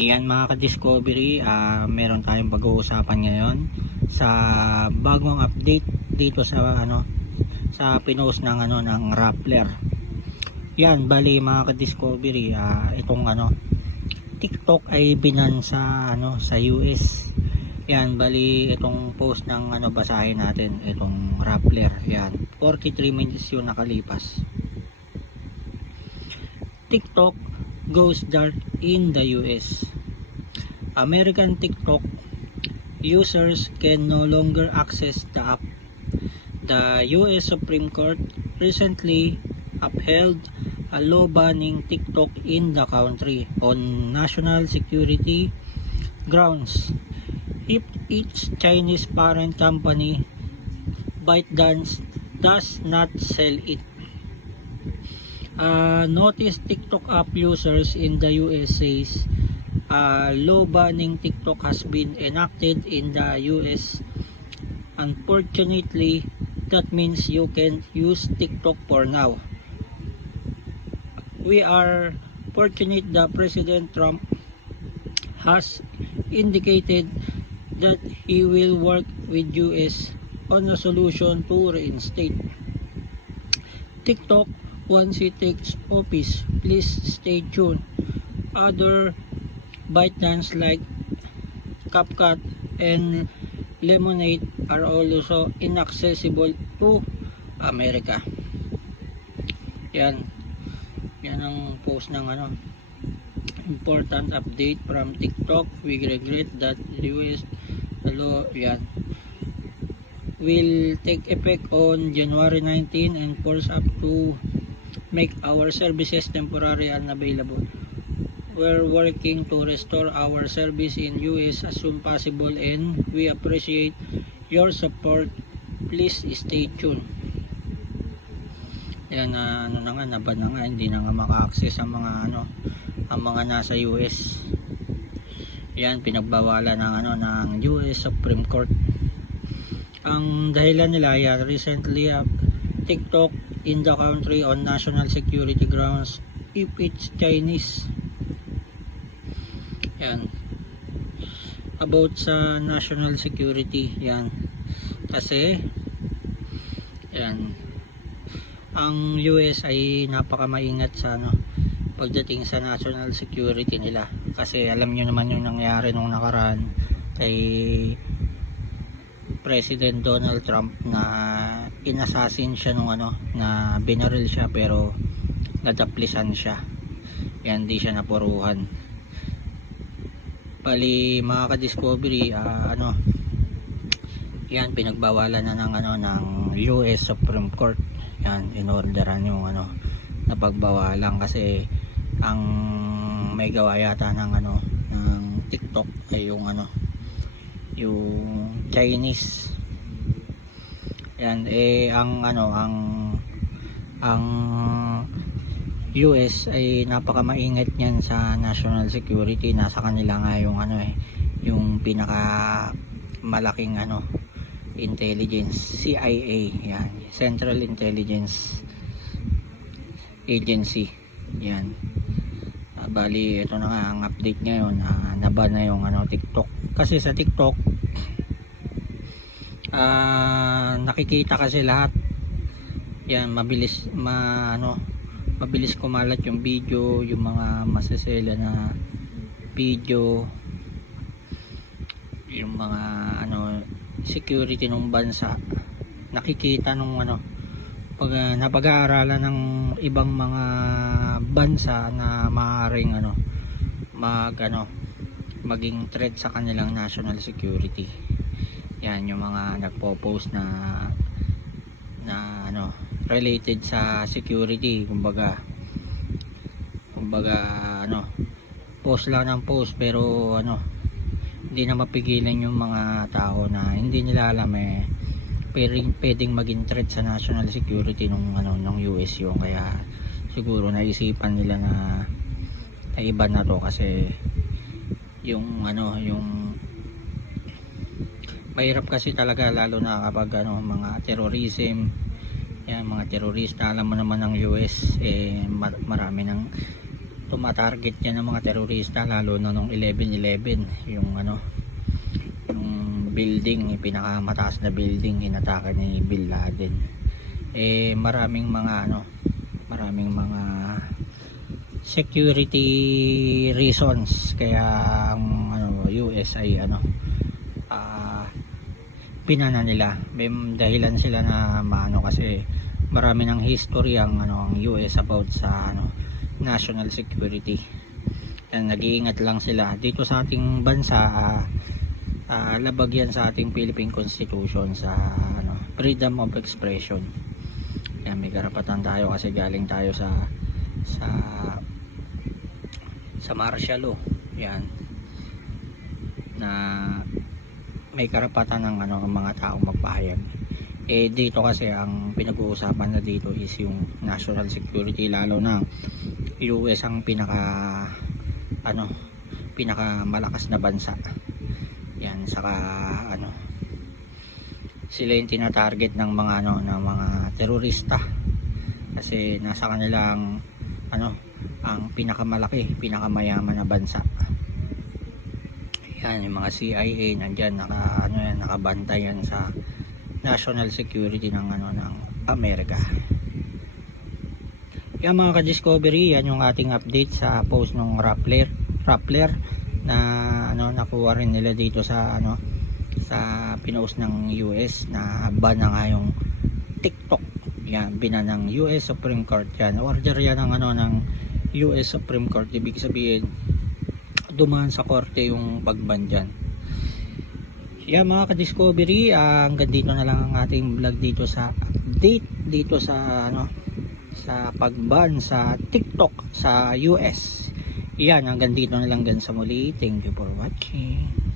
Yan mga ka-discovery, meron tayong pag-uusapan ngayon sa bagong update dito sa sa pinost ng ng Rappler. Yan, bali mga ka-discovery, itong TikTok ay binan sa sa US. Yan, bali itong post ng basahin natin itong Rappler. Yan, 43 minutes yung nakalipas. TikTok goes dark in the US. American TikTok users can no longer access the app. The US Supreme Court recently upheld a law banning TikTok in the country on national security grounds. If its Chinese parent company ByteDance does not sell it. Notice TikTok app users in the US says law banning TikTok has been enacted in the US. Unfortunately, that means you can't use TikTok for now. We are fortunate that President Trump has indicated that he will work with US on a solution to reinstate TikTok once he takes office. Please stay tuned. Other ByteDance like CapCut and Lemonade are also inaccessible to America. Yan ang post ng important update from TikTok. We regret that the US law will take effect on January 19 and force up to make our services temporarily unavailable. We're working to restore our service in US as soon possible and we appreciate your support. Please stay tuned. Yan naban na nga, hindi na nga maka-access ang mga ang mga nasa US. Yan, pinagbawalan ng US Supreme Court. Ang dahilan nila, recently TikTok in the country on national security grounds if it's Chinese. Yan, about sa national security. Yan, kasi yan, ang US ay napakamaingat sa pagdating sa national security nila, kasi alam nyo naman yung nangyari nung nakaraan kay President Donald Trump na inassassin siya nung na binaril siya pero nadaplisan siya. Yan, di siya napuruhan. Bali mga ka-discovery, yan, pinagbawalan na ng US Supreme Court. Yan, inorderan yung na pagbawalan kasi ang may gawa yata ng ng TikTok ay yung yung Chinese. Yan, ang US ay napakamaingat niyan sa national security. Nasa kanila nga yung yung pinaka malaking intelligence, CIA. Yan, Central Intelligence Agency. Yan, bali ito na nga ang update ngayon. Naban na yung TikTok, kasi sa TikTok nakikita kasi lahat. Yan, mabilis mabilis kumalat yung video, yung mga masasela na video, yung mga security ng bansa. Nakikita nung pag napag-aaralan ng ibang mga bansa na maaaring maging threat sa kanilang national security. Yan, yung mga nagpo-post na related sa security. Kumbaga post lang ng post, pero hindi na mapigilan yung mga tao na hindi nila alam pwedeng maging threat sa national security ng US yung, kaya siguro naisipan nila na iba na to, kasi yung yung mahirap kasi talaga, lalo na kapag mga terrorism. Yan, mga terorista, alam mo naman ng US marami ng tumatarget yan ng mga terorista, lalo na nung 11/11, yung yung building, yung pinakamataas na building inatake ni Bin Laden. Maraming mga security reasons kaya ang US ay pinana nila. May dahilan sila na kasi marami ng history ang US about sa national security. Nag-iingat lang sila dito sa ating bansa. Labag yan sa ating Philippine Constitution sa freedom of expression. Yan, may karapatan tayo kasi galing tayo sa martial law. Yan, na may karapatan ng ang mga taong magpahayag. Dito kasi ang pinag-uusapan na dito is yung national security, lalo na US ang pinakamalakas na bansa. Yan, saka sila yung tinatarget ng mga ng mga terorista kasi nasa kanilang ang pinakamalaki, pinakamayaman na bansa. Yan, yung mga CIA nandiyan nakabantay yan sa national security ng ng Amerika. Yan mga ka-discovery, yan yung ating update sa post ng Rappler na nakuha rin nila dito sa sa pinost ng US na ban na nga yung TikTok. Yan, binan ng US Supreme Court. Yan, order yan ng US Supreme Court. Ibig sabihin dumaan sa korte yung pagban dyan. Yan mga ka-discovery, hanggang dito na lang ang ating vlog dito sa update dito sa sa pagban sa TikTok sa US. Yan, hanggang dito na lang sa muli. Thank you for watching.